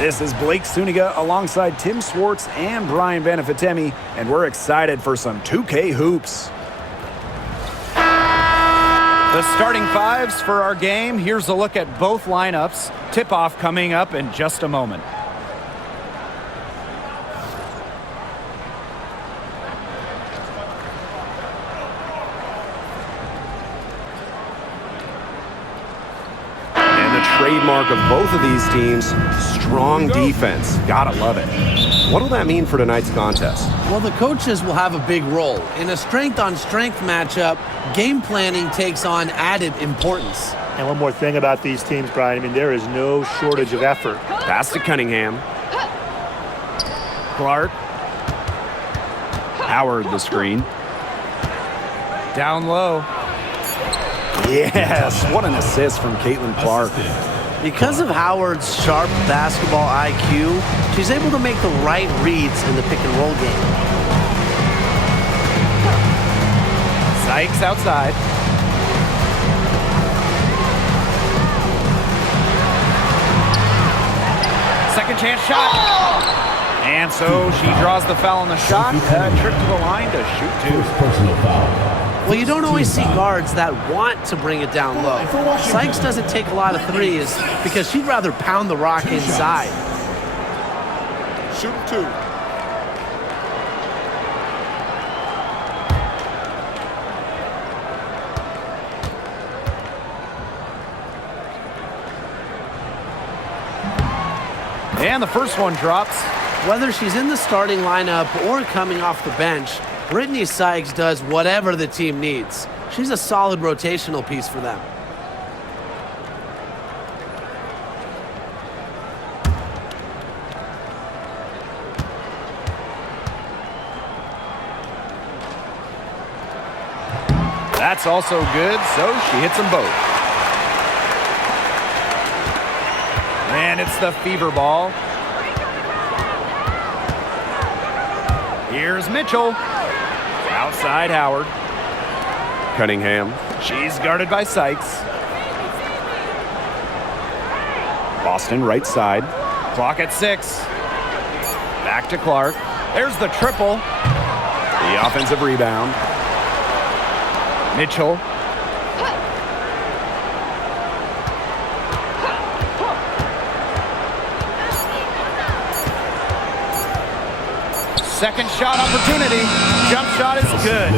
This is Blake Suniga alongside Tim Swartz and Brian Benefitemi, and we're excited for some 2K hoops. The starting fives for our game. Here's a look at both lineups. Tip-off coming up in just a moment. Trademark of both of these teams, strong defense. Gotta love it. What'll that mean for tonight's contest? Well, the coaches will have a big role. In a strength-on-strength matchup, game planning takes on added importance. And one more thing about these teams, Brian, I mean, there is no shortage of effort. Pass to Cunningham. Clark. Howard the screen. Down low. Yes, what an assist from Clark. Because of Howard's sharp basketball IQ, she's able to make the right reads in the pick-and-roll game. Sykes outside. Second chance shot. And so she draws the foul on the shot. Trip to the line to shoot two. Personal foul. Well, you don't always see guards that want to bring it down low. Sykes doesn't take a lot of threes because she'd rather pound the rock inside. Shoot two. And the first one drops. Whether she's in the starting lineup or coming off the bench, Brittany Sykes does whatever the team needs. She's a solid rotational piece for them. That's also good, so she hits them both. And it's the fever ball. Here's Mitchell. Outside Howard. Cunningham. She's guarded by Sykes. Boston right side. Clock at 6. Back to Clark. There's the triple. The offensive rebound. Mitchell. Second shot opportunity. Jump shot is good.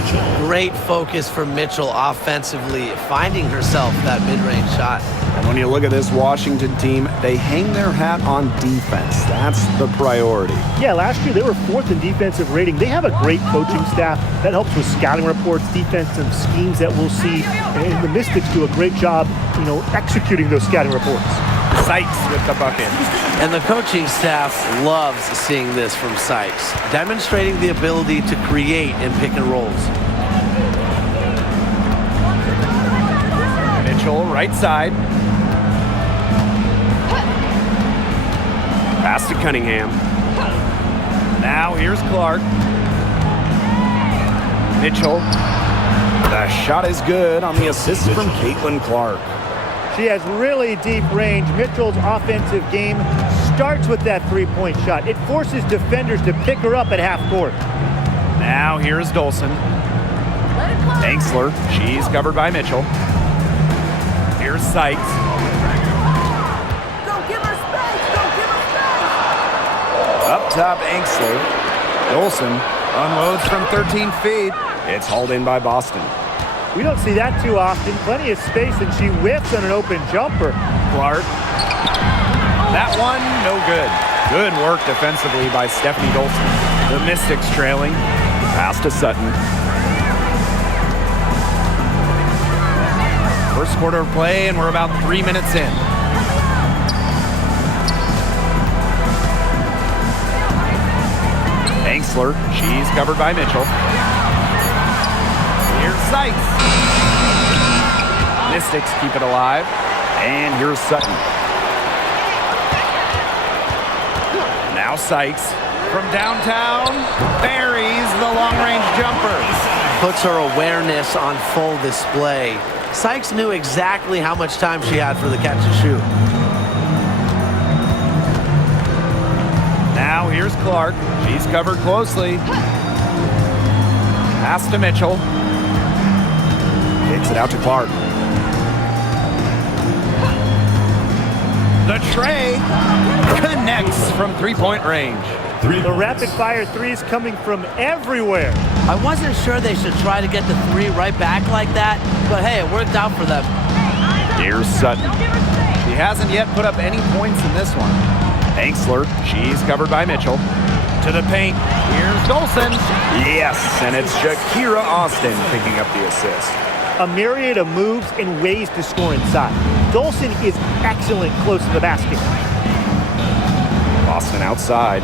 Great focus for Mitchell offensively, finding herself that mid-range shot. And when you look at this Washington team, they hang their hat on defense. That's the priority. Yeah, last year they were 4th in defensive rating. They have a great coaching staff that helps with scouting reports, defensive schemes that we'll see. And the Mystics do a great job, executing those scouting reports. Sykes with the bucket. And the coaching staff loves seeing this from Sykes, demonstrating the ability to create in pick and rolls. Mitchell, right side. Pass to Cunningham. Now here's Clark. Mitchell. The shot is good on the assist from Clark. She has really deep range. Mitchell's offensive game starts with that three-point shot. It forces defenders to pick her up at half court. Now here's Dolson. Tanksler. She's covered by Mitchell. Here's Sykes. Don't give her space! Don't give her space! Up top, Anxler. Dolson unloads from 13 feet. It's hauled in by Boston. We don't see that too often. Plenty of space, and she whiffs on an open jumper. Clark. That one, no good. Good work defensively by Stephanie Dolson. The Mystics trailing. Pass to Sutton. First quarter of play, and we're about 3 minutes in. Anxler. She's covered by Mitchell. Here's Sykes. Mystics keep it alive. And here's Sutton. Now Sykes from downtown buries the long-range jumper. Puts her awareness on full display. Sykes knew exactly how much time she had for the catch and shoot. Now here's Clark. She's covered closely. Pass to Mitchell. Kicks it out to Clark. The tray connects from three-point range. The rapid-fire threes coming from everywhere. I wasn't sure they should try to get the three right back like that, but hey, it worked out for them. Here's Sutton. She hasn't yet put up any points in this one. Angsler, she's covered by Mitchell. To the paint, here's Dolson. Yes, and it's Shakira Austin picking up the assist. A myriad of moves and ways to score inside. Dolson is excellent close to the basket. Austin outside.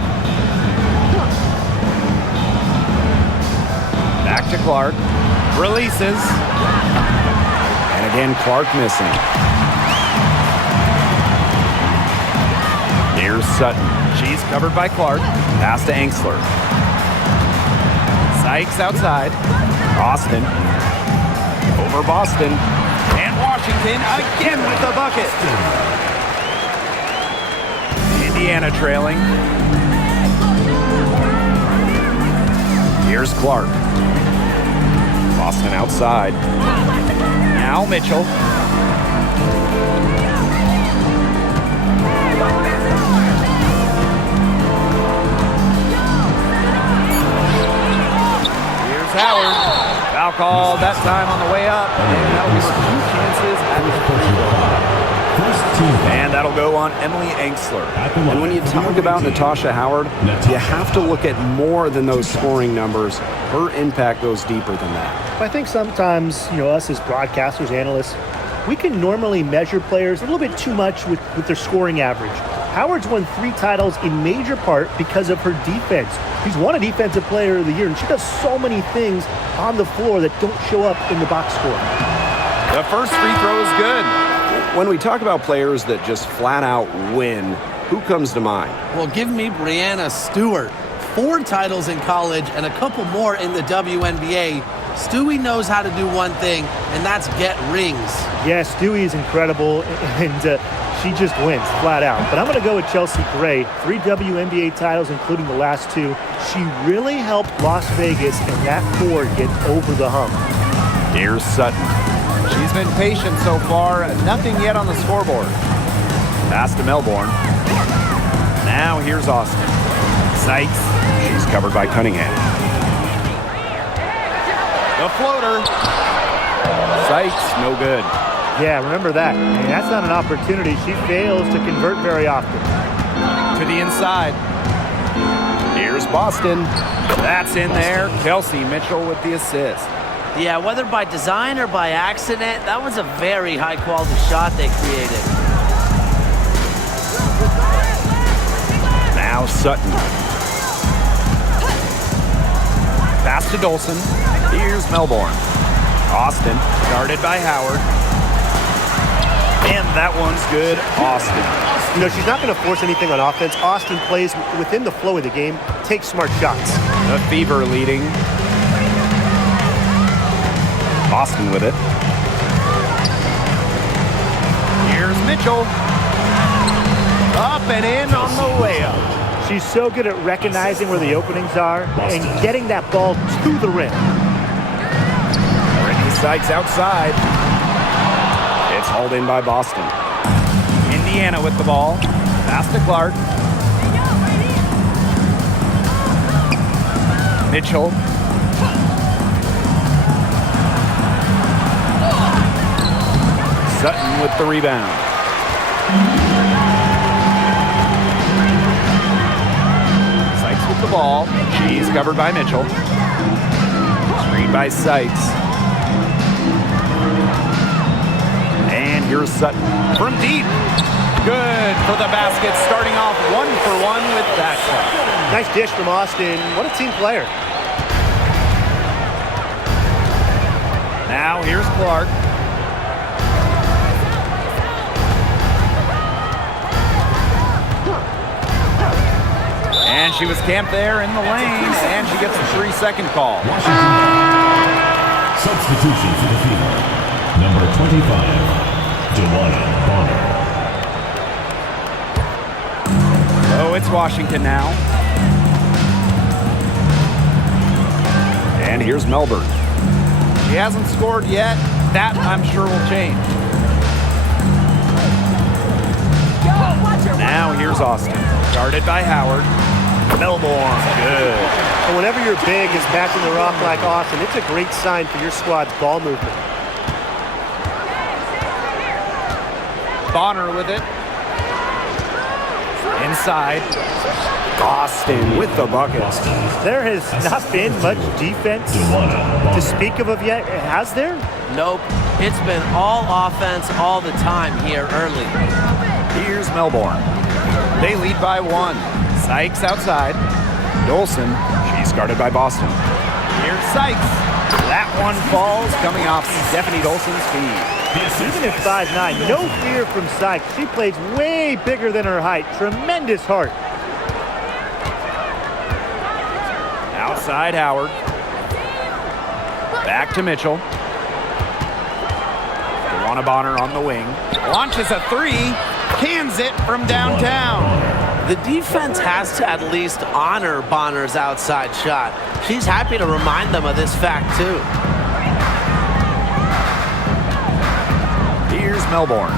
Back to Clark. Releases. And again, Clark missing. Here's Sutton. She's covered by Clark. Pass to Angsler. Sykes outside. Austin. Over Boston. And Washington again with the bucket. Indiana trailing. Here's Clark. Boston outside. Now Mitchell. Here's Howard. Foul called that time on the way up. And that'll give her 2 chances at the free throw. And that'll go on Emily Angsler. And when you talk about Natasha Howard, you have to look at more than those scoring numbers. Her impact goes deeper than that. I think sometimes, us as broadcasters, analysts, we can normally measure players a little bit too much with their scoring average. Howard's won 3 titles in major part because of her defense. She's won a Defensive Player of the Year, and she does so many things on the floor that don't show up in the box score. The first free throw is good. When we talk about players that just flat out win, who comes to mind? Well, give me Breanna Stewart. 4 titles in college and a couple more in the WNBA. Stewie knows how to do one thing, and that's get rings. Yeah, Stewie is incredible, and she just wins flat out. But I'm going to go with Chelsea Gray. 3 WNBA titles, including the last 2. She really helped Las Vegas and that core get over the hump. Here's Sutton. She's been patient so far. Nothing yet on the scoreboard. Pass to Melbourne. Now here's Austin. Sykes. She's covered by Cunningham. The floater. Sykes, no good. Yeah, remember that. And that's not an opportunity. She fails to convert very often. To the inside. Here's Boston. That's in there. Kelsey Mitchell with the assist. Yeah, whether by design or by accident, that was a very high-quality shot they created. Now Sutton. Pass to Dolson. Here's Melbourne. Austin, guarded by Howard. And that one's good. Austin. She's not going to force anything on offense. Austin plays within the flow of the game, takes smart shots. The Fever leading. Austin with it. Here's Mitchell. Up and in on the layup. She's so good at recognizing where the openings are and getting that ball to the rim. Brittany Sykes outside. It's hauled in by Boston. Indiana with the ball. Pass to Clark. Mitchell. Sutton with the rebound. Sykes with the ball. She's covered by Mitchell. Screen by Sykes. And here's Sutton from deep. Good for the basket, starting off 1-for-1 with that shot. Nice dish from Austin. What a team player. Now here's Clark. And she was camped there in the lane, and she gets a 3-second call. Substitution for the field. Number 25, DeWine Bonner. Oh, it's Washington now. And here's Melbourne. She hasn't scored yet. That, I'm sure, will change. Now here's Austin. Guarded by Howard. Melbourne, good. And whenever you're big and smashing the rock like Austin, it's a great sign for your squad's ball movement. Bonner with it. Inside. Austin with the buckets. There has not been much defense to speak of yet, has there? Nope. It's been all offense all the time here early. Here's Melbourne. They lead by 1. Sykes outside. Dolson, she's guarded by Boston. Here's Sykes. That one falls, coming off Stephanie Dolson's feet. Even at 5'9", no fear from Sykes. She plays way bigger than her height. Tremendous heart. Outside Howard. Back to Mitchell. Dewana Bonner on the wing. Launches a 3. Cans it from downtown. The defense has to at least honor Bonner's outside shot. She's happy to remind them of this fact, too. Here's Melbourne.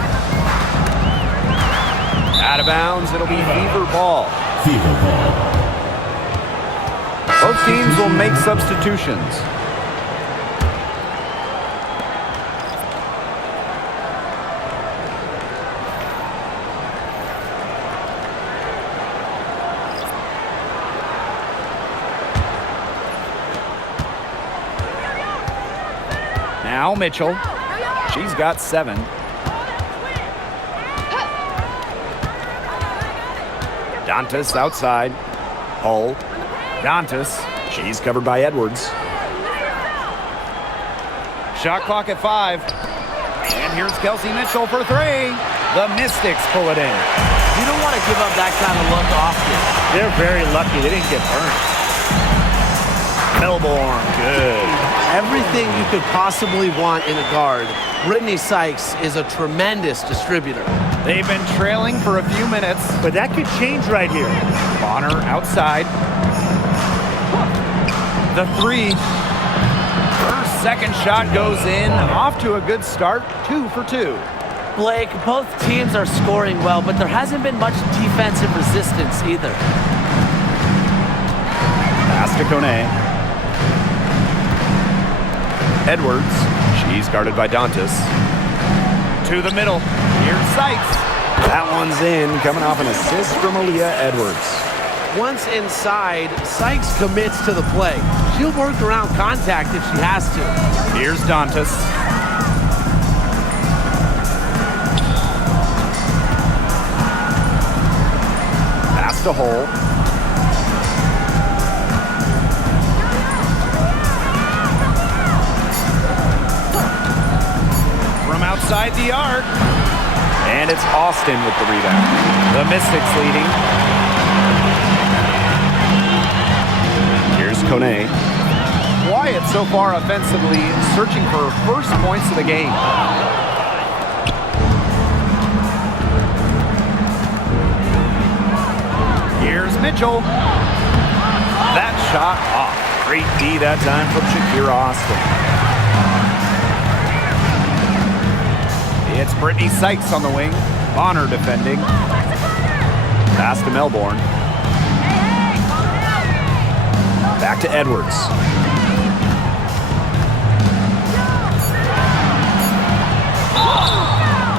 Out of bounds, it'll be Fever ball. Fever ball. Both teams will make substitutions. Now Mitchell. She's got 7. Dantas outside. Hull. Dantas. She's covered by Edwards. Shot clock at 5. And here's Kelsey Mitchell for 3. The Mystics pull it in. You don't want to give up that kind of look often. They're very lucky they didn't get burned. Melbourne, good. Everything you could possibly want in a guard, Brittany Sykes is a tremendous distributor. They've been trailing for a few minutes. But that could change right here. Bonner outside. The 3. Her second shot goes in. Off to a good start. 2 for 2. Blake, both teams are scoring well, but there hasn't been much defensive resistance either. Pass to Kone. Edwards. She's guarded by Dantas. To the middle. Here's Sykes. That one's in, coming off an assist from Aaliyah Edwards. Once inside, Sykes commits to the play. She'll work around contact if she has to. Here's Dantas. Pass to Hull. From outside the arc. And it's Austin with the rebound. The Mystics leading. Here's Kone. Quiet so far offensively, searching for her first points of the game. Here's Mitchell. That shot off. Great D that time from Shakira Austin. It's Brittany Sykes on the wing. Bonner defending. Pass to Melbourne. Back to Edwards.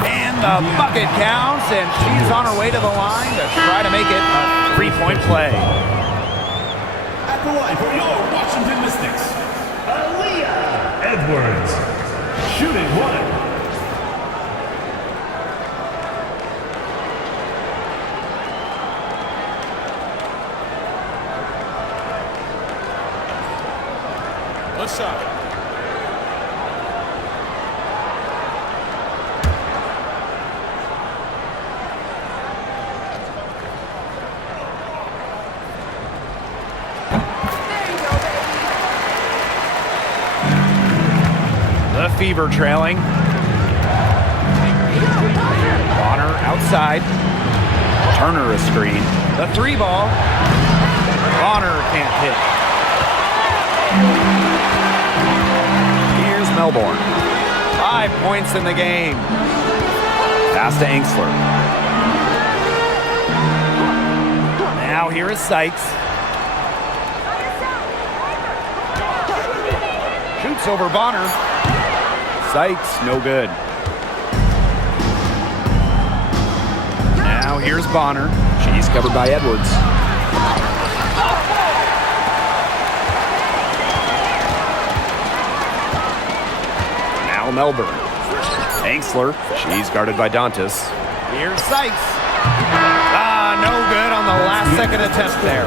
And the bucket counts, and she's on her way to the line to try to make it a 3-point play. At the line for your Washington Mystics, Aaliyah Edwards. Shooting 1. What's up? The Fever trailing. Bonner outside. Turner a screen. The 3 ball. Bonner can't hit. Melbourne. 5 points in the game. Pass to Angsler. Now here is Sykes. Shoots over Bonner. Sykes, no good. Now here's Bonner. She's covered by Edwards. Now Melbourne. Angsler. She's guarded by Dantas. Here's Sykes. No good on the last second attempt there.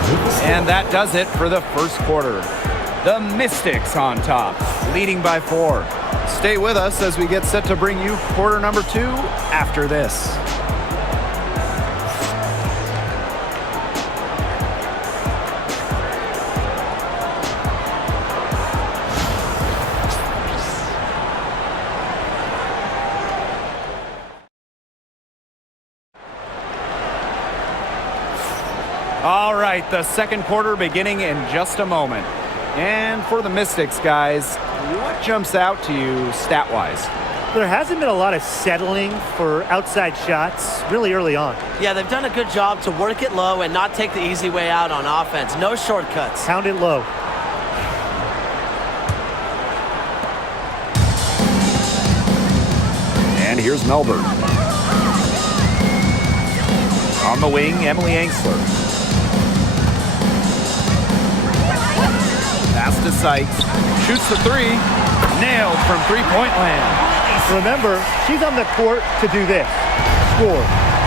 And that does it for the first quarter. The Mystics on top, leading by 4. Stay with us as we get set to bring you quarter number 2 after this. All right, the second quarter beginning in just a moment. And for the Mystics, guys, what jumps out to you stat-wise? There hasn't been a lot of settling for outside shots really early on. Yeah, they've done a good job to work it low and not take the easy way out on offense. No shortcuts. Pound it low. And here's Melbourne. On the wing, Emily Angsler. Pass to Sykes. Shoots the 3. Nailed from three-point land. Remember, she's on the court to do this. Score.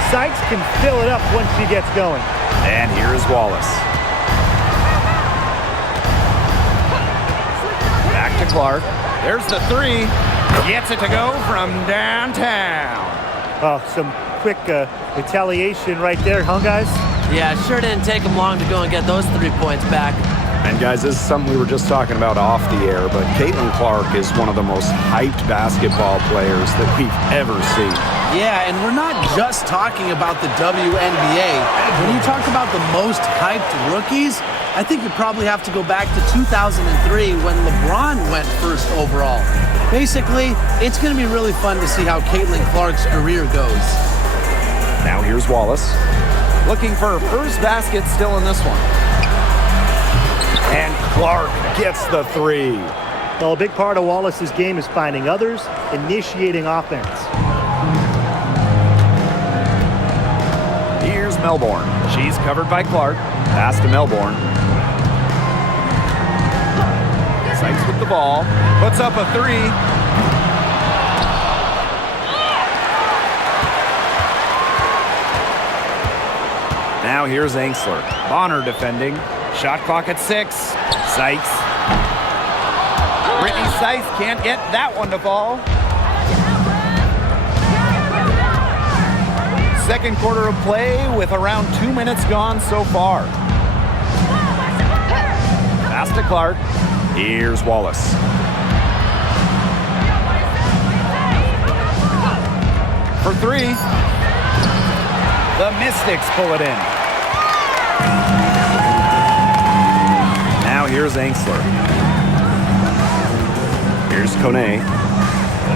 Sykes can fill it up once she gets going. And here is Wallace. Back to Clark. There's the 3. Gets it to go from downtown. Oh, some quick retaliation right there, huh, guys? Yeah, sure didn't take them long to go and get those 3 points back. And guys, this is something we were just talking about off the air, but Caitlin is one of the most hyped basketball players that we've ever seen. Yeah, and we're not just talking about the WNBA. When you talk about the most hyped rookies, I think you probably have to go back to 2003 when LeBron went first overall. Basically, it's going to be really fun to see how Caitlin Clark's career goes. Now here's Wallace. Looking for her first basket still in this one. And Clark gets the 3. Well, a big part of Wallace's game is finding others, initiating offense. Here's Melbourne. She's covered by Clark. Pass to Melbourne. Sykes with the ball. Puts up a 3. Now here's Angsler. Bonner defending. Shot clock at 6. Sykes. Brittany Sykes can't get that one to fall. Second quarter of play with around 2 minutes gone so far. Pass to Clark. Here's Wallace. For 3. The Mystics pull it in. Now here's Angsler. Here's Kone.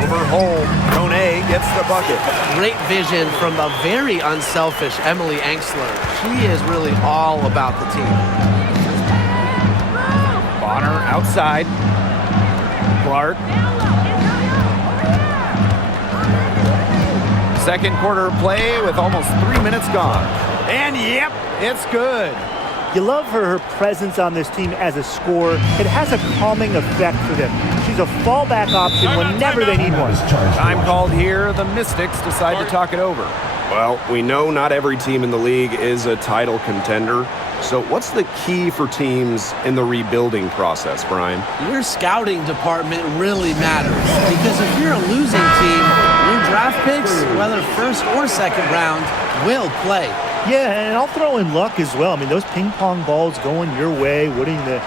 Over Hole. Kone gets the bucket. Great vision from a very unselfish Emily Angsler. She is really all about the team. Bonner outside. Clark. Second quarter of play with almost 3 minutes gone. And yep, it's good. You love her presence on this team as a scorer. It has a calming effect for them. She's a fallback option whenever they need one. Time called here. The Mystics decide to talk it over. Well, we know not every team in the league is a title contender. So what's the key for teams in the rebuilding process, Brian? Your scouting department really matters, because if you're a losing team, your draft picks, whether first or second round, will play. Yeah, and I'll throw in luck as well. I mean, those ping pong balls going your way, winning the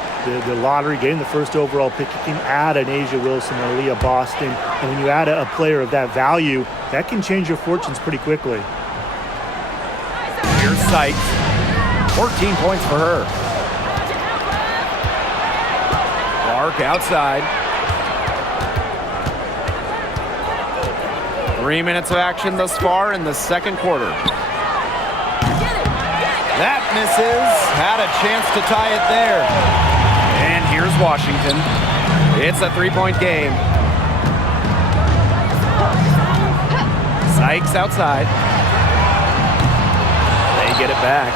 lottery, getting the first overall pick, you can add an Asia Wilson or Leah Boston. And when you add a player of that value, that can change your fortunes pretty quickly. Here's Sykes. 14 points for her. Clark outside. 3 minutes of action thus far in the second quarter. That misses. Had a chance to tie it there. And here's Washington. It's a three-point game. Sykes outside. They get it back.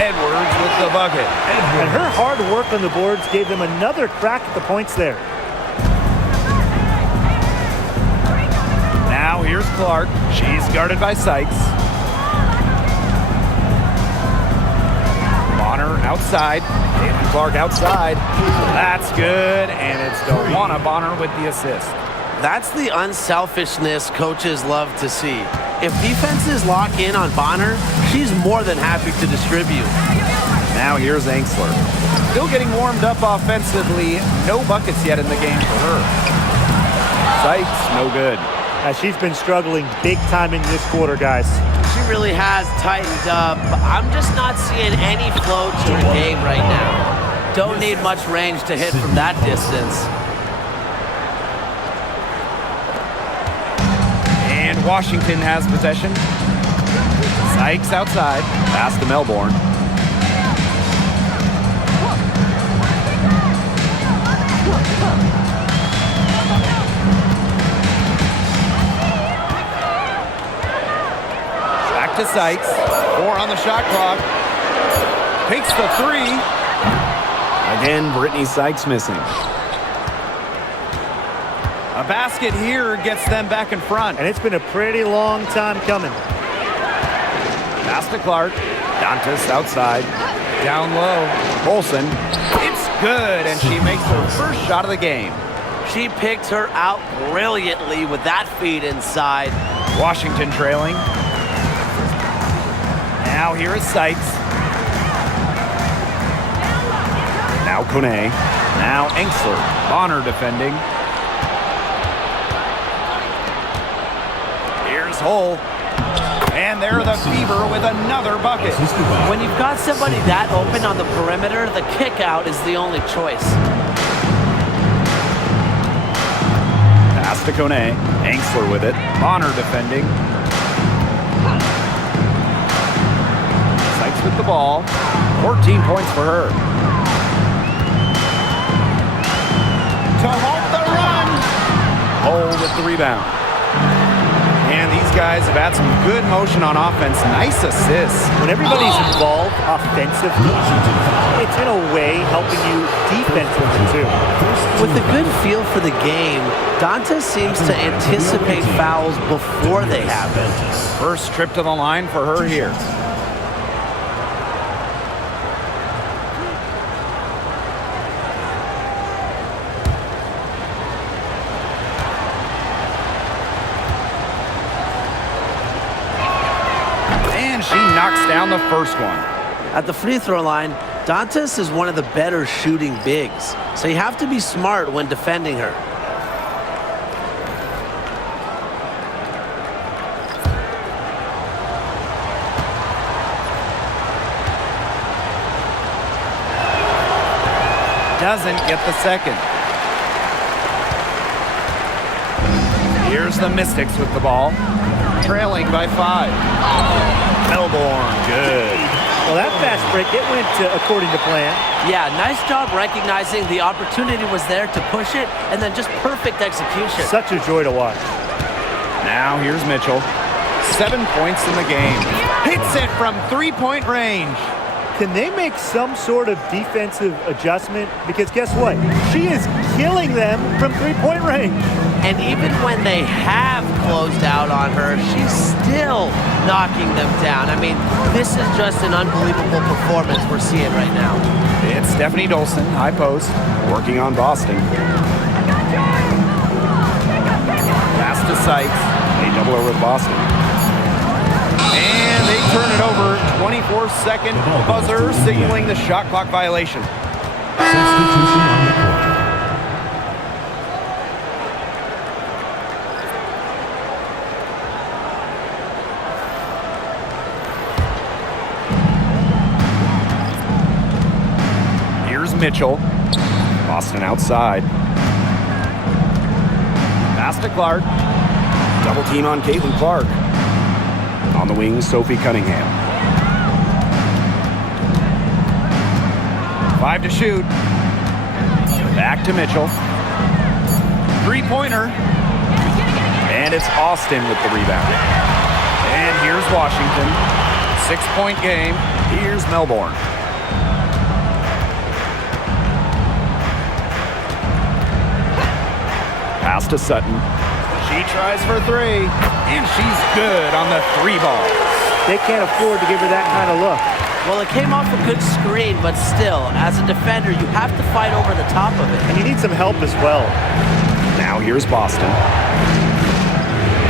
Edwards with the bucket. And her hard work on the boards gave them another crack at the points there. Now here's Clark. She's guarded by Sykes. Bonner outside. Clark outside. That's good, and it's DeWanna Bonner with the assist. That's the unselfishness coaches love to see. If defenses lock in on Bonner, she's more than happy to distribute. Now here's Angsler. Still getting warmed up offensively. No buckets yet in the game for her. Sykes, no good. She's been struggling big time in this quarter, guys. She really has tightened up. I'm just not seeing any flow to her game right now. Don't need much range to hit from that distance. And Washington has possession. Sykes outside. Pass to Melbourne. Back to Sykes. 4 on the shot clock. Takes the 3. Again, Brittany Sykes missing. A basket here gets them back in front. And it's been a pretty long time coming. Pass to Clark. Dantas outside. Down low. Olsen. It's good, and she makes her first shot of the game. She picked her out brilliantly with that feed inside. Washington trailing. Now here is Sykes. Now Kone. Now Angsler. Bonner defending. Here's Hull. And there the Fever with another bucket. When you've got somebody that open on the perimeter, the kick out is the only choice. Pass to Kone. Angsler with it. Bonner defending. Sykes with the ball. 14 points for her. To halt the run. Hull with the rebound. And these guys have had some good motion on offense. Nice assists. When everybody's involved offensively, it's in a way helping you defensively too. With a good feel for the game, Dantas seems to anticipate fouls before they happen. First trip to the line for her here. She knocks down the first one. At the free throw line, Dantas is one of the better shooting bigs, so you have to be smart when defending her. Doesn't get the second. Here's the Mystics with the ball, trailing by 5. Melbourne, good. Well, that fast break, it went according to plan. Yeah, nice job recognizing the opportunity was there to push it, and then just perfect execution. Such a joy to watch. Now here's Mitchell. 7 points in the game. Hits it from 3-point range. Can they make some sort of defensive adjustment? Because guess what? She is killing them from 3-point range. And even when they have closed out on her, she's still knocking them down. I mean, this is just an unbelievable performance we're seeing right now. It's Stephanie Dolson, high post, Working on Boston. pass to Sykes. They double her with Boston. And they turn it over. 24-second buzzer signaling the shot clock violation. Substitution on the court. Here's Mitchell. Boston outside. Pass to Clark. Double team on Caitlin Clark. On the wing, Sophie Cunningham. 5 to shoot. Back to Mitchell. Three-pointer. And it's Austin with the rebound. And here's Washington. 6-point game. Here's Melbourne. Pass to Sutton. She tries for three. And she's good on the 3-ball. They can't afford to give her that kind of look. Well, it came off a good screen, but still, as a defender, you have to fight over the top of it. And you need some help as well. Now here's Boston.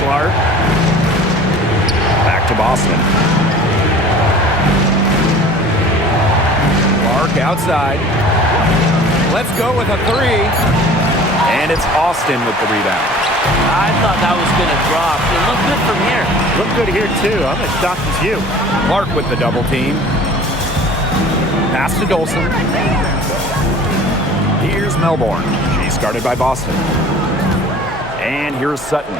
Clark. Back to Boston. Clark outside. Let's go with a three. And it's Austin with the rebound. I thought that was going to drop. It looked good from here. Look good here, too. I'm as shocked as you. Clark with the double team. Pass to Dolson. Here's Melbourne. She's guarded by Boston. And here's Sutton.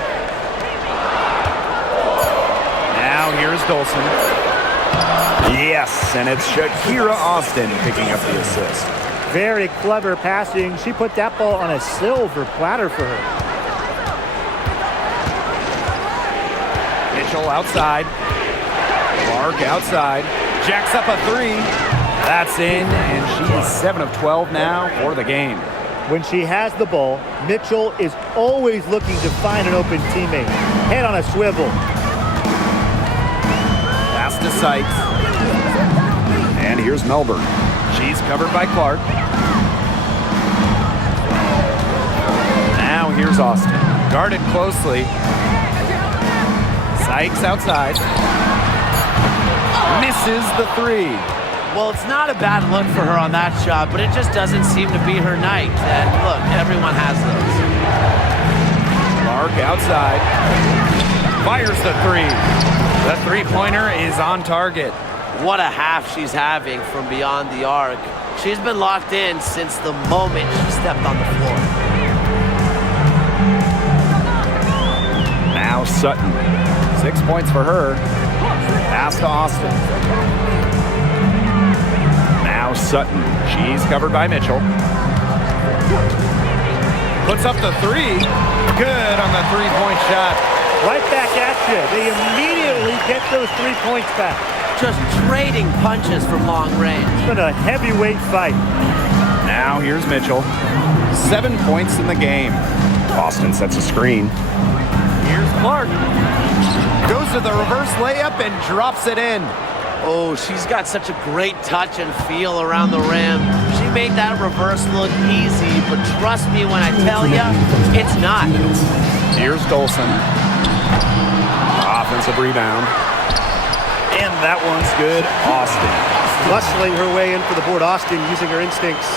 Now here's Dolson. Yes, and it's Shakira Austin picking up the assist. Very clever passing. She put that ball on a silver platter for her. Mitchell outside. Clark outside. Jacks up a three. That's in, and she's 7 of 12 now for the game. When she has the ball, Mitchell is always looking to find an open teammate. Head on a swivel. Pass to Sykes. And here's Melbourne. She's covered by Clark. Now here's Austin. Guarded closely. Sykes outside. Misses the three. Well, it's not a bad look for her on that shot, but it just doesn't seem to be her night. And look, everyone has those. Clark outside. Fires the three. The three-pointer is on target. What a half she's having from beyond the arc. She's been locked in since the moment she stepped on the floor. Now Sutton. 6 points for her. Pass to Austin. Now Sutton. She's covered by Mitchell. Puts up the three. Good on the three-point shot. Right back at you. They immediately get those 3 points back. Just trading punches from long range. It's been a heavyweight fight. Now here's Mitchell. 7 points in the game. Austin sets a screen. Here's Clark. Goes to the reverse layup and drops it in. Oh, she's got such a great touch and feel around the rim. She made that reverse look easy, but trust me when I tell you, it's not. Here's Dolson. Offensive rebound. And that one's good. Austin. Muscling her way in for the board. Austin using her instincts.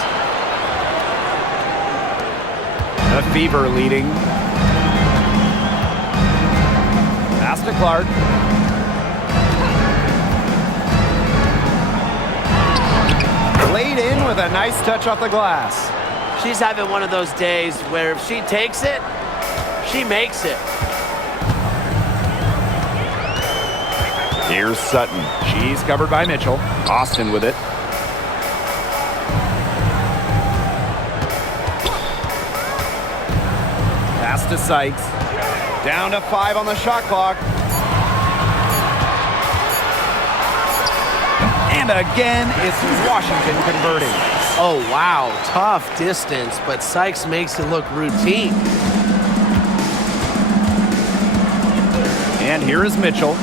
The Fever leading. Pass to Clark. Laid in with a nice touch off the glass. She's having one of those days where if she takes it, she makes it. Here's Sutton. She's covered by Mitchell. Austin with it. Pass to Sykes. Down to 5 on the shot clock. And again, it's Washington converting. Oh, wow. Tough distance, but Sykes makes it look routine. And here is Mitchell.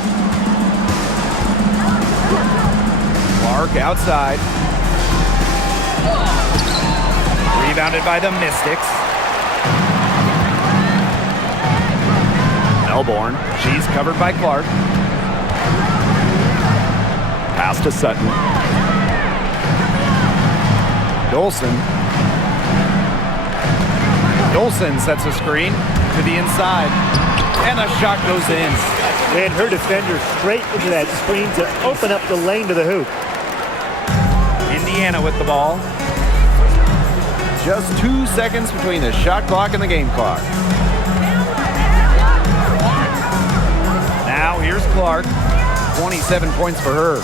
Clark outside. Rebounded by the Mystics. Melbourne. She's covered by Clark. Pass to Sutton. Dolson. Dolson sets a screen to the inside. And the shot goes in. And her defender straight into that screen to open up the lane to the hoop. Indiana with the ball. Just 2 seconds between the shot clock and the game clock. Clark. 27 points for her.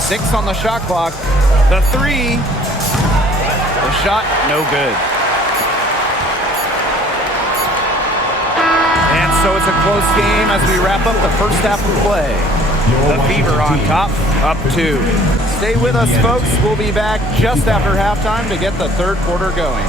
6 on the shot clock. The 3. The shot, no good. And so it's a close game as we wrap up the first half of play. The Fever on top, up 2. Stay with us, folks. We'll be back just after halftime to get the third quarter going.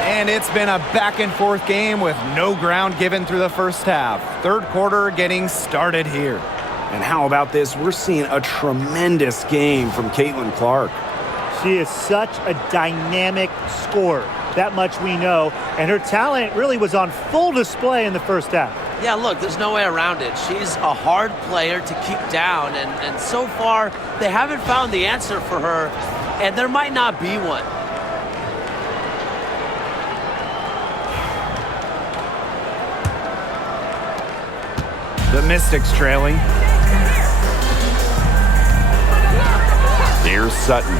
And it's been a back-and-forth game with no ground given through the first half. Third quarter getting started here. And how about this? We're seeing a tremendous game from Caitlin Clark. She is such a dynamic scorer. That much we know. And her talent really was on full display in the first half. Yeah, look, there's no way around it. She's a hard player to keep down, and so far, they haven't found the answer for her, and there might not be one. The Mystics trailing. Here's Sutton.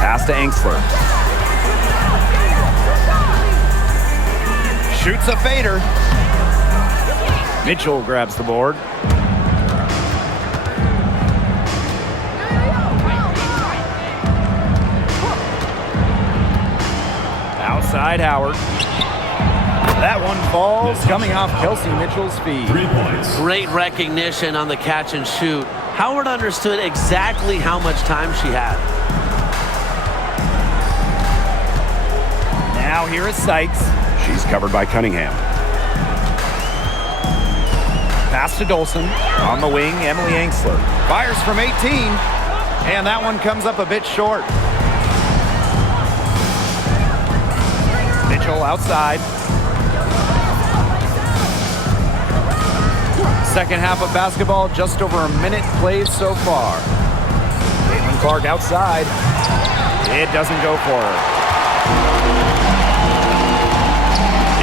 Pass to Angsler. Shoots a fader. Mitchell grabs the board. Outside Howard. That one falls, coming off Kelsey Mitchell's feet. 3 points. Great recognition on the catch and shoot. Howard understood exactly how much time she had. Now here is Sykes. She's covered by Cunningham. Pass to Dolson. On the wing, Emily Angsler. Fires from 18. And that one comes up a bit short. Mitchell outside. Second half of basketball, just over a minute played so far. Caitlin Clark outside. It doesn't go for her.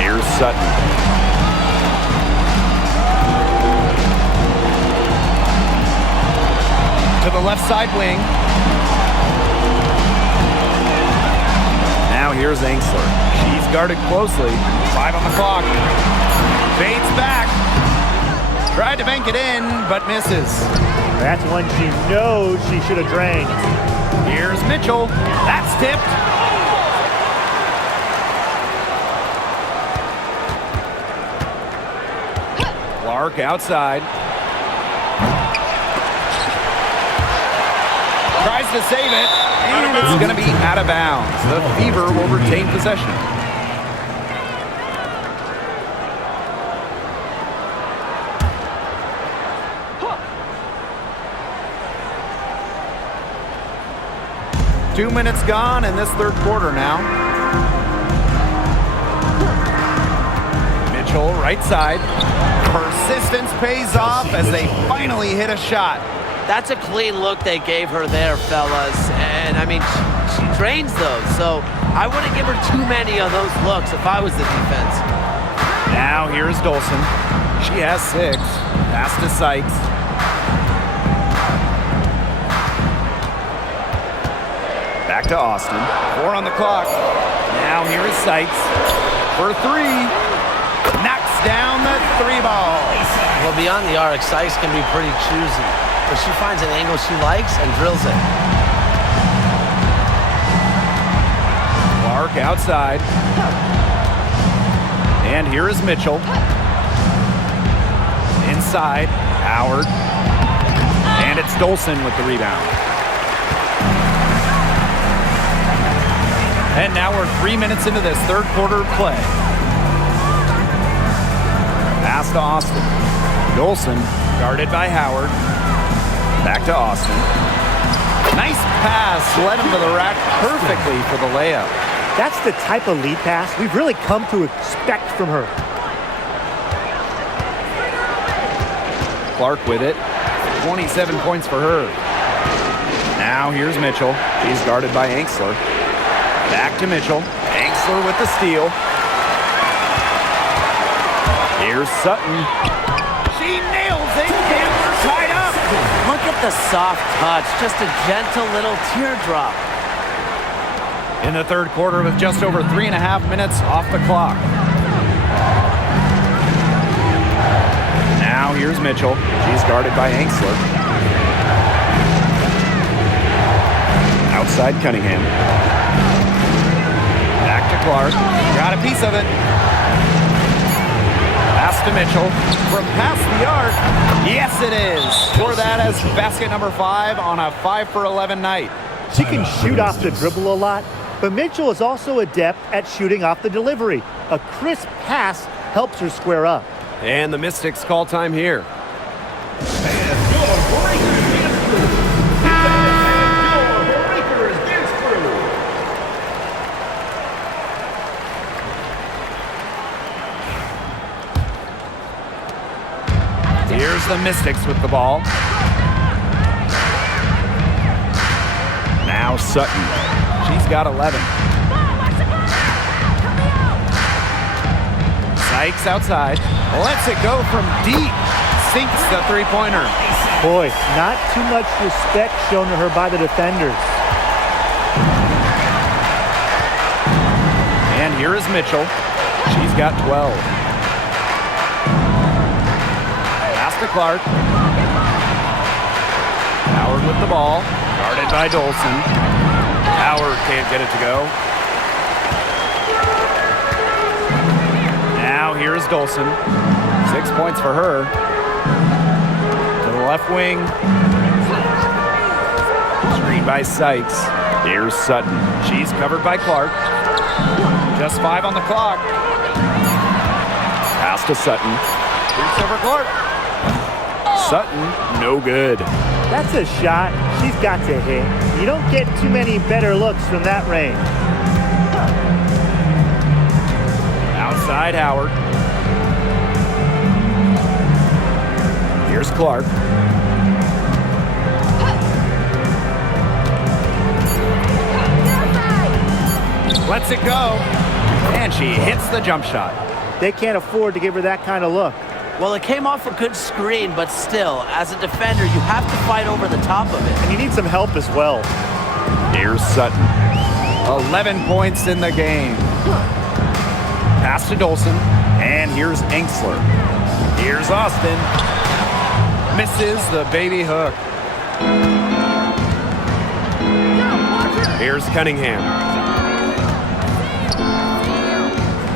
Here's Sutton. To the left side wing. Now here's Angsler. She's guarded closely. 5 on the clock. Fades back. Tried to bank it in, but misses. That's one she knows she should have drained. Here's Mitchell. That's tipped. Clark outside. Tries to save it, and it's going to be out of bounds. The Fever will retain possession. Two minutes gone in this third quarter now. Mitchell, right side. Persistence pays off as they finally hit a shot. That's a clean look they gave her there, fellas. And, I mean, she drains those, so I wouldn't give her too many of those looks if I was the defense. Now here's Dolson. She has 6. Pass to Sykes. Back to Austin. 4 on the clock. Now here is Sykes for 3. Knocks down the 3 ball. Well, beyond the arc, Sykes can be pretty choosy, but she finds an angle she likes and drills it. Clark outside. And here is Mitchell. Inside, Howard. And it's Dolson with the rebound. And now we're 3 minutes into this third quarter of play. Pass to Austin. Dolson, guarded by Howard. Back to Austin. Nice pass, led him to the rack perfectly for the layup. That's the type of lead pass we've really come to expect from her. Clark with it. 27 points for her. Now here's Mitchell. He's guarded by Angsler. Back to Mitchell. Angsler with the steal. Here's Sutton. She nails it. They're tied up. Look at the soft touch. Just a gentle little teardrop. In the third quarter with just over 3.5 minutes off the clock. Now here's Mitchell. She's guarded by Angsler. Outside Cunningham. Back to Clark. Got a piece of it. Pass to Mitchell. From past the arc. Yes, it is. Score that as basket number 5 on a 5 for 11 night. She can shoot off the dribble a lot, but Mitchell is also adept at shooting off the delivery. A crisp pass helps her square up. And the Mystics call time here. Here's the Mystics with the ball. Now Sutton. She's got 11. Sykes outside. Lets it go from deep. Sinks the three-pointer. Boy, not too much respect shown to her by the defenders. And here is Mitchell. She's got 12. Pass to Clark. Howard with the ball. Guarded by Dolson. Howard can't get it to go. Now here's Dolson. 6 points for her. To the left wing. Screen by Sykes. Here's Sutton. She's covered by Clark. Just 5 on the clock. Pass to Sutton. Shoots over Clark. Sutton, no good. That's a shot she's got to hit. You don't get too many better looks from that range. Outside Howard. Here's Clark. Lets it go. And she hits the jump shot. They can't afford to give her that kind of look. Well, it came off a good screen, but still, as a defender, you have to fight over the top of it. And you need some help as well. Here's Sutton. 11 points in the game. Pass to Dolson. And here's Angsler. Here's Austin. Misses the baby hook. Here's Cunningham.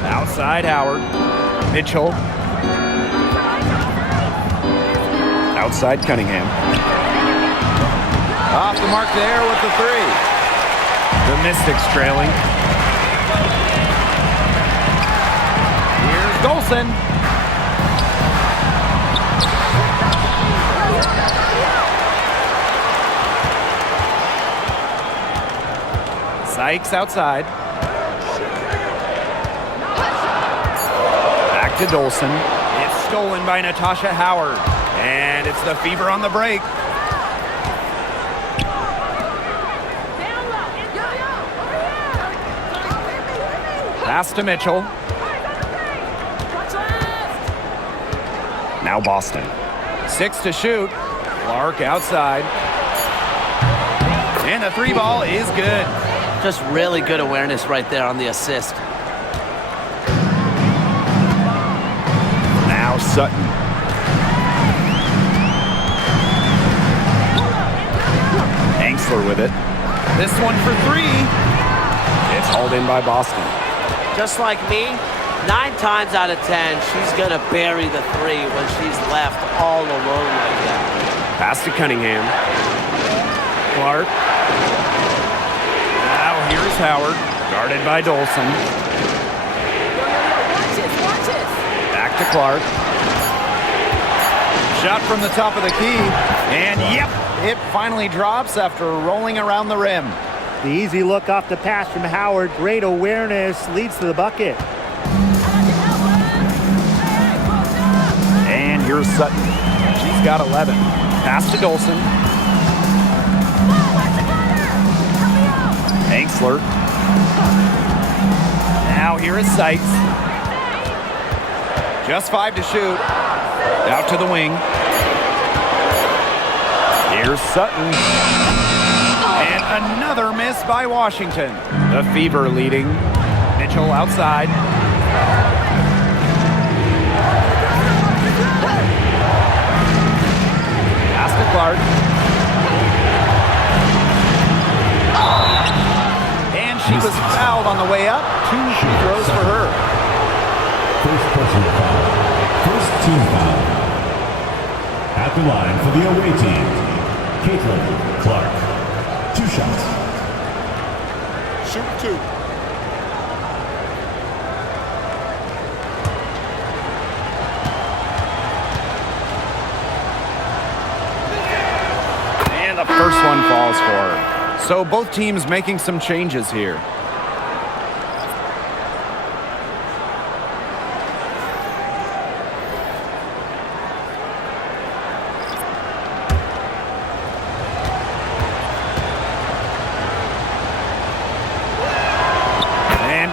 Outside Howard. Mitchell. Outside Cunningham. Off the mark there with the 3. The Mystics trailing. Here's Dolson. Sykes outside. Back to Dolson. It's stolen by Natasha Howard. And it's the Fever on the break. Pass to Mitchell. Now Boston. 6 to shoot. Clark outside. And the 3 ball is good. Just really good awareness right there on the assist. Now Sutton. Angsler with it. This one for 3. It's hauled in by Boston. Just like me, 9 times out of 10, she's going to bury the 3 when she's left all alone like that. Pass to Cunningham. Clark. Now here's Howard, guarded by Dolson. Watch this. Back to Clark. Shot from the top of the key. And yep, it finally drops after rolling around the rim. The easy look off the pass from Howard. Great awareness, leads to the bucket. And here's Sutton. She's got 11. Pass to Dolson. Hanksler. Now here is Sykes. Just 5 to shoot. Out to the wing. Here's Sutton. And another miss by Washington. The Fever leading. Mitchell outside. Pass to Clark. And she was fouled on the way up. 2 free throws for her. First personal foul. First team foul. At the line for the away team, CaitlinClark. 2 shots. Shoot 2. And the first one falls for her. So both teams making some changes here.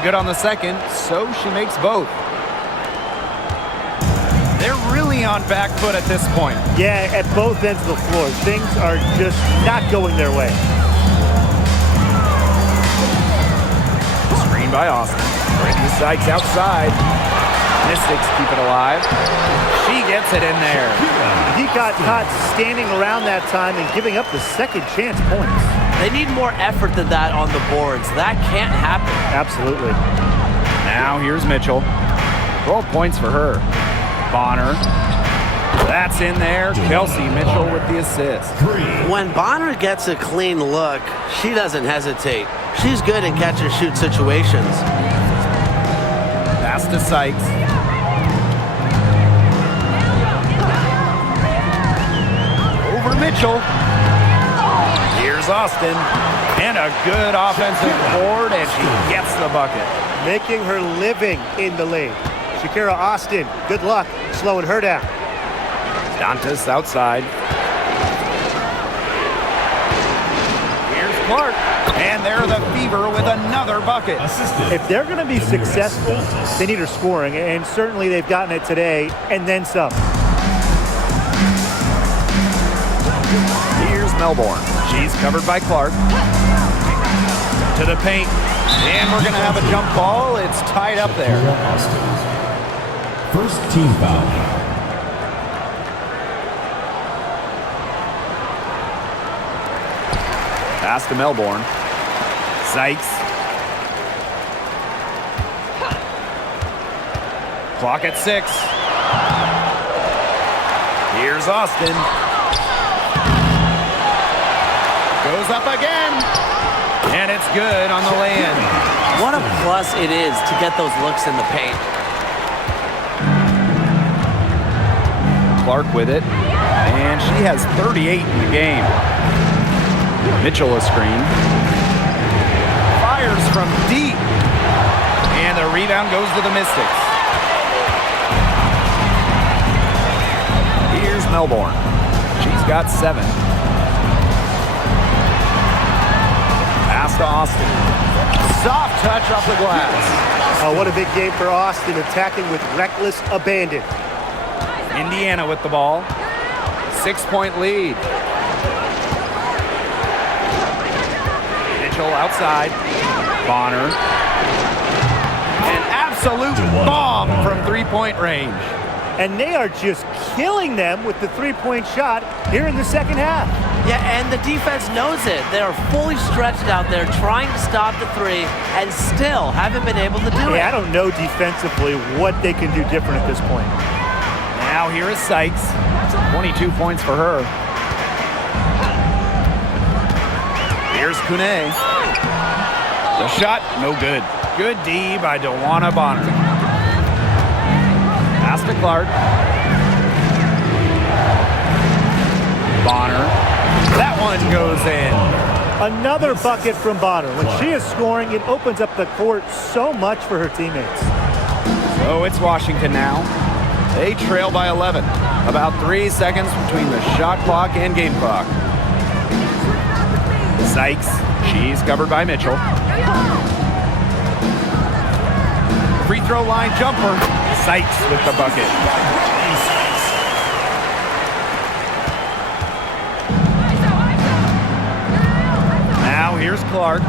Good on the second, so she makes both. They're really on back foot at this point. Yeah, at both ends of the floor. Things are just not going their way. Screen by Austin. Brittany Sykes outside. Mystics keep it alive. She gets it in there. He got caught standing around that time and giving up the second chance points. They need more effort than that on the boards. That can't happen. Absolutely. Now here's Mitchell. 12 points for her. Bonner. That's in there. Kelsey Mitchell with the assist. When Bonner gets a clean look, she doesn't hesitate. She's good in catch and shoot situations. Pass to Sykes. Over Mitchell. Here's Austin. And a good offensive board, and she gets the bucket. Making her living in the lane. Shakira Austin, good luck slowing her down. Dantas outside. Here's Clark. And they're the Fever with another bucket. If they're going to be successful, they need her scoring, and certainly they've gotten it today, and then some. Here's Melbourne. She's covered by Clark. To the paint. And we're going to have a jump ball. It's tied up there. First team foul. Pass to Melbourne. Sykes. Clock at 6. Here's Austin. Goes up again. And it's good on the lay-in. What a plus it is to get those looks in the paint. Clark with it. And she has 38 in the game. Mitchell a screen. Fires from deep. And the rebound goes to the Mystics. Here's Melbourne. She's got 7. Pass to Austin. Soft touch off the glass. Oh, what a big game for Austin, attacking with reckless abandon. Indiana with the ball. 6-point lead. Mitchell outside. Bonner. An absolute bomb from three-point range. And they are just killing them with the three-point shot here in the second half. Yeah, and the defense knows it. They're fully stretched out there trying to stop the three and still haven't been able to do it. I don't know defensively what they can do different at this point. Now here is Sykes. 22 points for her. Here's Kune. The shot, no good. Good D by DeWanna Bonner. Pass to Clark. Bonner. That one goes in. Another bucket from Bonner. When she is scoring, it opens up the court so much for her teammates. So it's Washington now. They trail by 11. About 3 seconds between the shot clock and game clock. Sykes, she's covered by Mitchell. Free throw line jumper. Sykes with the bucket. Now here's Clark.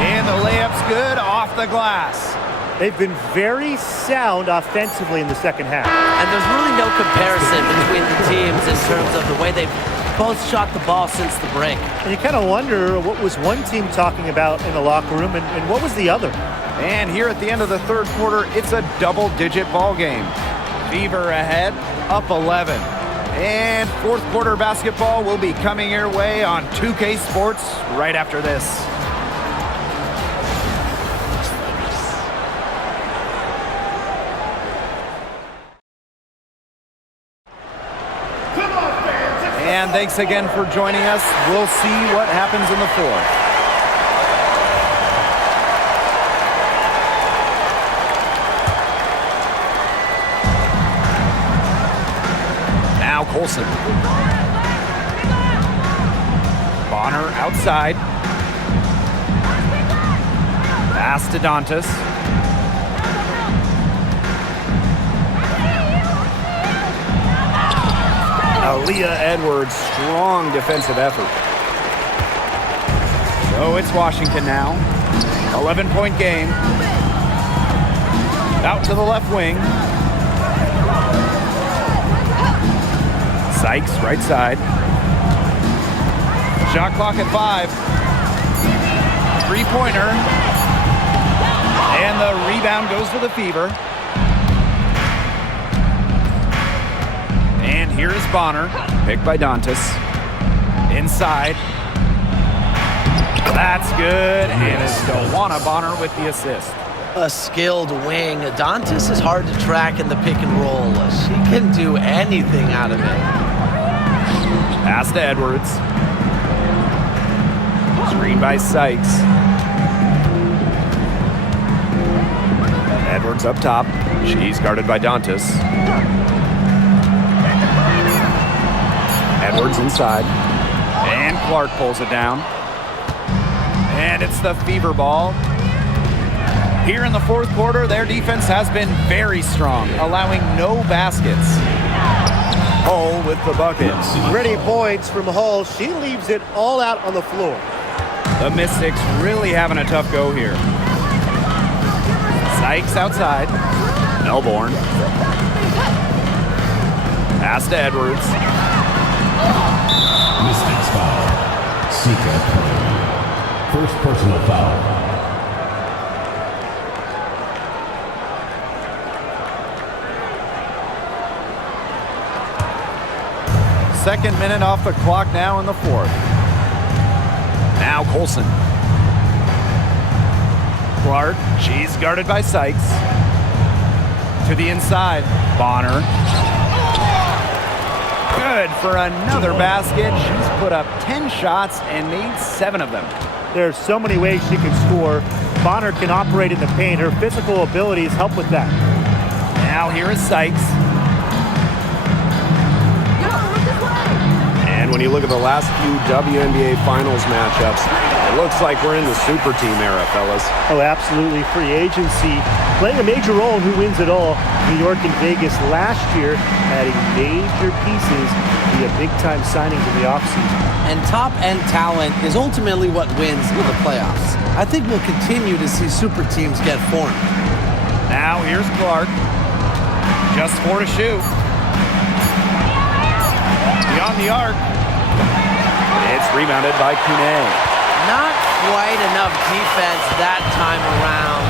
And the layup's good off the glass. They've been very sound offensively in the second half. And there's really no comparison between the teams in terms of the way they've both shot the ball since the break. And you kind of wonder what was one team talking about in the locker room and what was the other. And here at the end of the third quarter, it's a double-digit ball game. Fever ahead, up 11. And fourth quarter basketball will be coming your way on 2K Sports right after this. And thanks again for joining us. We'll see what happens in the fourth. Now Colson. Bonner outside. Pass to Dantas. Aaliyah Edwards, strong defensive effort. So it's Washington now. 11-point game. Out to the left wing. Sykes, right side. Shot clock at 5. Three-pointer. And the rebound goes to the Fever. And here is Bonner, picked by Dantas. Inside. That's good. And it's DeWanna Bonner with the assist. A skilled wing. Dantas is hard to track in the pick and roll. She can do anything out of it. Pass to Edwards. Screen by Sykes. Edwards up top. She's guarded by Dantas. Edwards inside. And Clark pulls it down. And it's the Fever ball. Here in the fourth quarter, their defense has been very strong, allowing no baskets. Hull with the bucket. Pretty points from Hull. She leaves it all out on the floor. The Mystics really having a tough go here. Sykes outside. Melbourne. Pass to Edwards. Mystics foul. Sika. First personal foul. Second minute off the clock now in the fourth. Now Colson. Clark, she's guarded by Sykes. To the inside, Bonner. Good for another basket. She's put up 10 shots and made 7 of them. There are so many ways she can score. Bonner can operate in the paint. Her physical abilities help with that. Now here is Sykes. And when you look at the last few WNBA Finals matchups, it looks like we're in the super team era, fellas. Oh, absolutely. Free agency playing a major role in who wins it all. New York and Vegas last year adding major pieces via big-time signings in the offseason. And top-end talent is ultimately what wins in the playoffs. I think we'll continue to see super teams get formed. Now here's Clark. Just 4 to shoot. Beyond the arc. It's rebounded by Kune. Not quite enough defense that time around.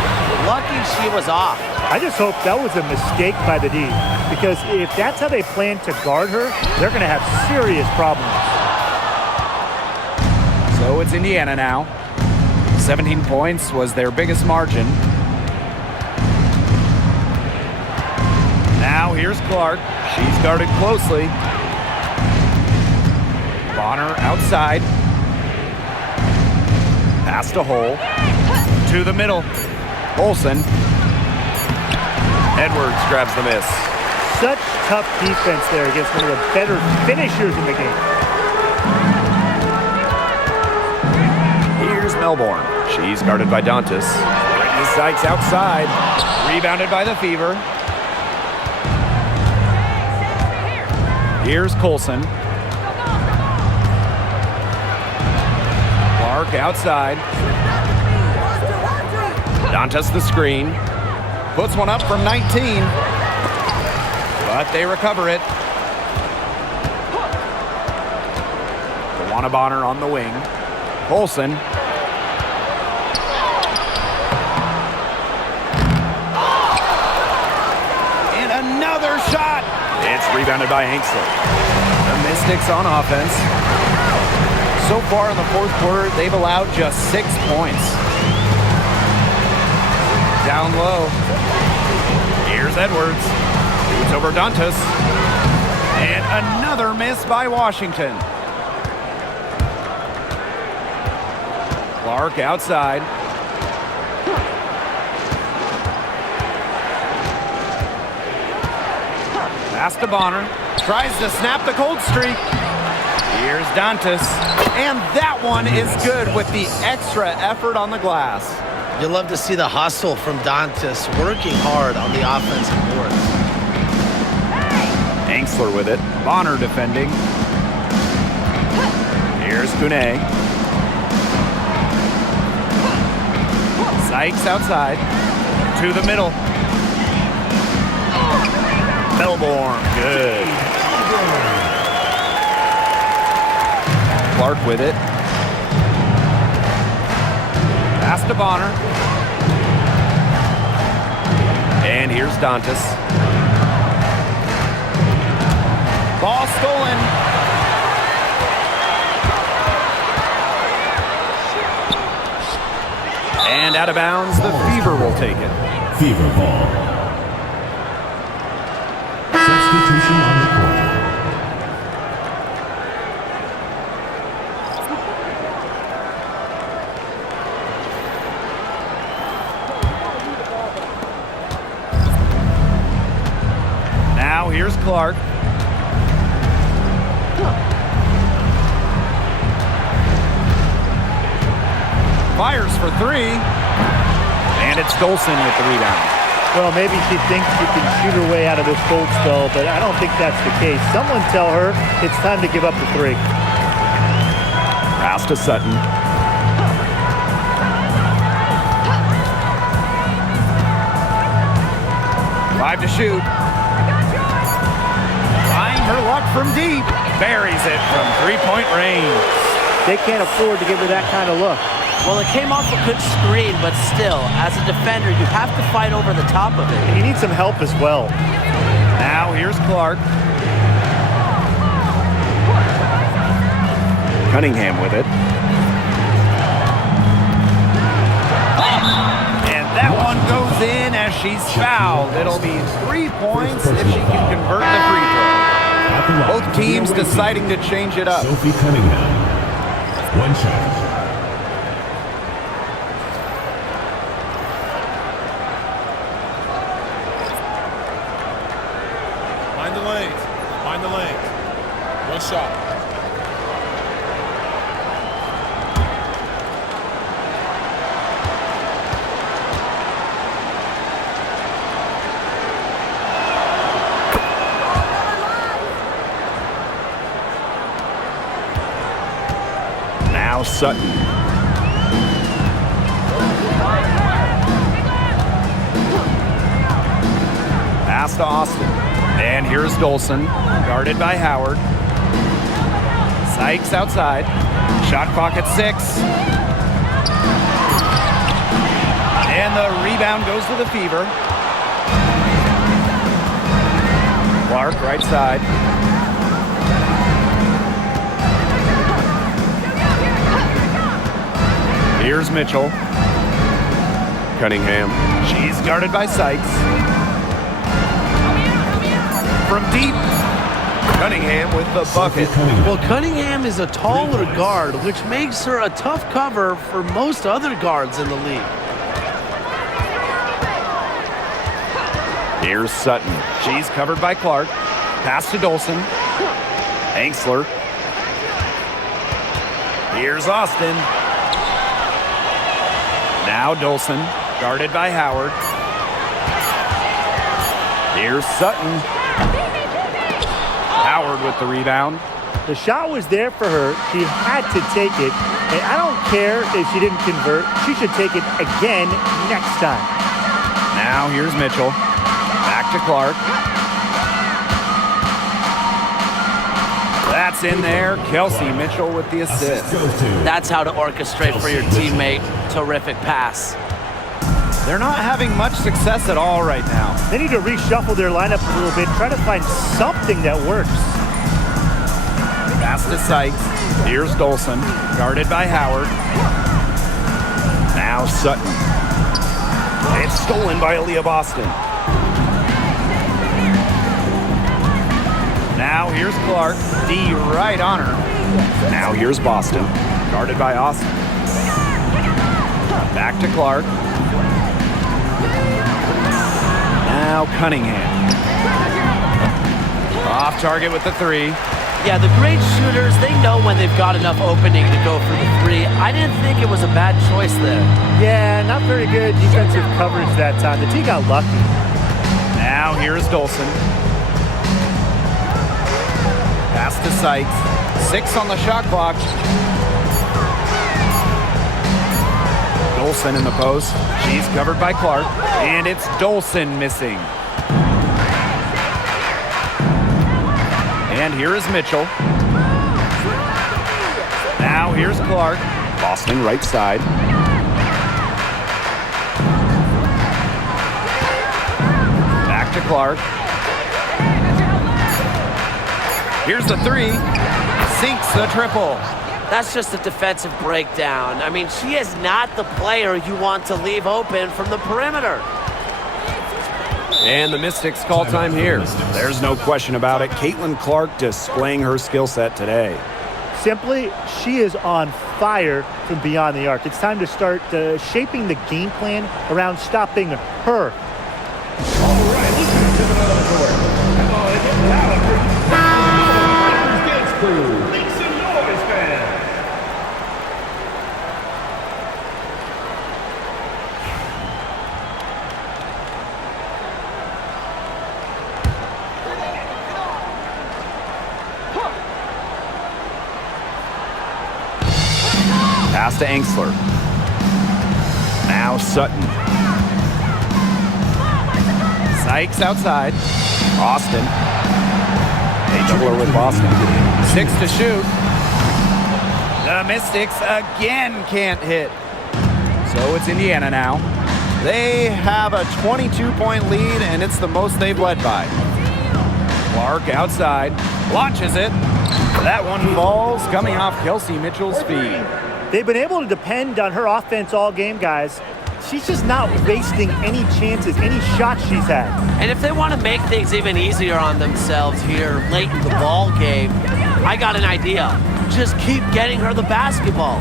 Lucky she was off. I just hope that was a mistake by the D, because if that's how they plan to guard her, they're going to have serious problems. So it's Indiana now. 17 points was their biggest margin. Now here's Clark. She's guarded closely. Bonner outside. Pass to Hole. To the middle. Olsen. Edwards grabs the miss. Such tough defense there against one of the better finishers in the game. Here's Melbourne. She's guarded by Dantas. Brittany Sykes outside. Rebounded by the Fever. Here's Colson. Clark outside. Dantas the screen. Puts one up from 19. But they recover it. DeWanna Bonner on the wing. Colson. And another shot. It's rebounded by Hanksler. The Mystics on offense. So far in the fourth quarter, they've allowed just 6 points. Down low. Here's Edwards. Shoots over Dantas. And another miss by Washington. Clark outside. Pass to Bonner. Tries to snap the cold streak. Here's Dantas. And that one is good with the extra effort on the glass. You love to see the hustle from Dantas, working hard on the offensive board. Hanksler with it. Bonner defending. Here's Kune. Sykes outside. To the middle. Melbourne, good. Clark with it. Pass to Bonner. And here's Dantas. Ball stolen. And out of bounds, the Fever will take it. Fever ball. Substitution on the court. Now here's Clark. Fires for three. And it's Dolson with the rebound. Well, maybe she thinks she can shoot her way out of this cold spell, but I don't think that's the case. Someone tell her it's time to give up the three. Pass to Sutton. Five to shoot. Trying her luck from deep. Buries it from three-point range. They can't afford to give her that kind of look. Well, it came off a good screen, but still, as a defender, you have to fight over the top of it. And you need some help as well. Now here's Clark. Cunningham with it. And that one goes in as she's fouled. It'll be 3 points if she can convert the free throw. Both teams deciding to change it up. Sophie Cunningham. One shot. Find the lane. One shot. Now Sutton. Pass to Austin. And here's Dolson, guarded by Howard. Sykes outside. Shot clock at 6. And the rebound goes to the Fever. Clark right side. Here's Mitchell. Cunningham. She's guarded by Sykes. From deep. Cunningham with the bucket. Well, Cunningham is a taller guard, which makes her a tough cover for most other guards in the league. Here's Sutton. She's covered by Clark. Pass to Dolson. Angsler. Here's Austin. Now Dolson, guarded by Howard. Here's Sutton. Howard with the rebound. The shot was there for her. She had to take it. And I don't care if she didn't convert. She should take it again next time. Now here's Mitchell. Back to Clark. That's in there. Kelsey Mitchell with the assist. That's how to orchestrate for your teammate. Terrific pass. They're not having much success at all right now. They need to reshuffle their lineup a little bit, try to find something that works. Pass to Sykes. Here's Dolson, guarded by Howard. Now Sutton. It's stolen by Aaliyah Boston. Now here's Clark. D right on her. Now here's Boston, guarded by Austin. Back to Clark. Now Cunningham. Off target with the 3. Yeah, the great shooters, they know when they've got enough opening to go for the 3. I didn't think it was a bad choice there. Yeah, not very good defensive coverage that time. The team got lucky. Now here's Dolson. Pass to Sykes. 6 on the shot clock. Dolson in the post. She's covered by Clark. And it's Dolson missing. And here is Mitchell. Now here's Clark. Boston right side. Back to Clark. Here's the 3. Sinks the triple. That's just a defensive breakdown. I mean, she is not the player you want to leave open from the perimeter. And the Mystics call time here. There's no question about it. Caitlin Clark displaying her skill set today. Simply, she is on fire from beyond the arc. It's time to start shaping the game plan around stopping her. All right, let's get to another court. Come on, it's Raptors dance crew. Make some noise, fans. Pass to Angsler. Now Sutton. Sykes outside. Austin. They double her with Boston. 6 to shoot. The Mystics again can't hit. So it's Indiana now. They have a 22-point lead, and it's the most they've led by. Clark outside. Launches it. That one falls, coming off Kelsey Mitchell's feet. They've been able to depend on her offense all game, guys. She's just not wasting any chances, any shots she's had. And if they want to make things even easier on themselves here late in the ball game, I got an idea. Just keep getting her the basketball.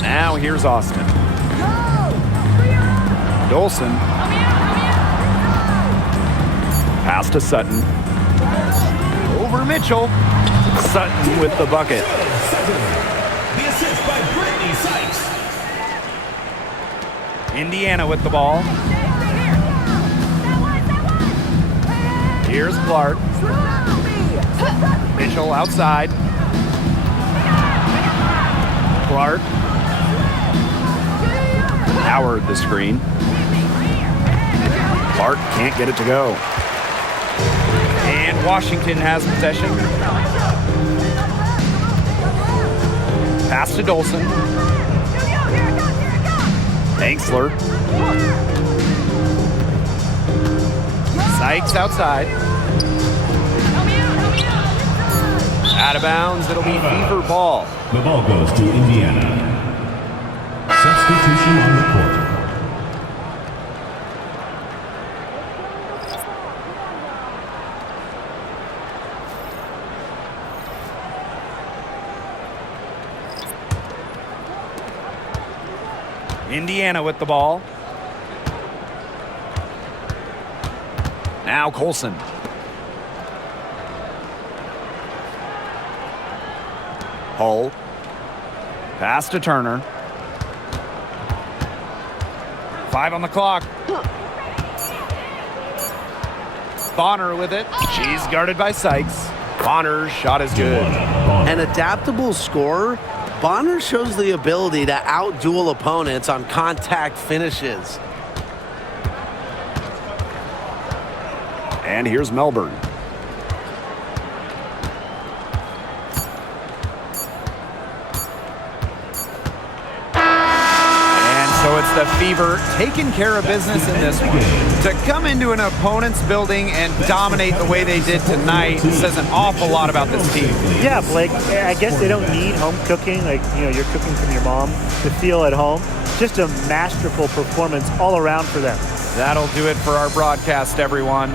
Now here's Austin. Dolson. Pass to Sutton. Over Mitchell. Sutton with the bucket. The assist by Brittany Sykes. Indiana with the ball. Here's Clark. Mitchell outside. Clark. Howard the screen. Clark can't get it to go. And Washington has possession. Pass to Dolson. Angsler. Sykes outside. Out of bounds. It'll be Fever ball. The ball goes to Indiana. Substitution on the court. Indiana with the ball. Now Colson. Hull. Pass to Turner. 5 on the clock. Bonner with it. She's guarded by Sykes. Bonner's shot is good. An adaptable scorer, Bonner shows the ability to out-duel opponents on contact finishes. And here's Melbourne. So it's the Fever taking care of business in this one. To come into an opponent's building and dominate the way they did tonight says an awful lot about this team. Yeah, Blake, I guess they don't need home cooking, like, you're cooking from your mom, to feel at home. Just a masterful performance all around for them. That'll do it for our broadcast, everyone.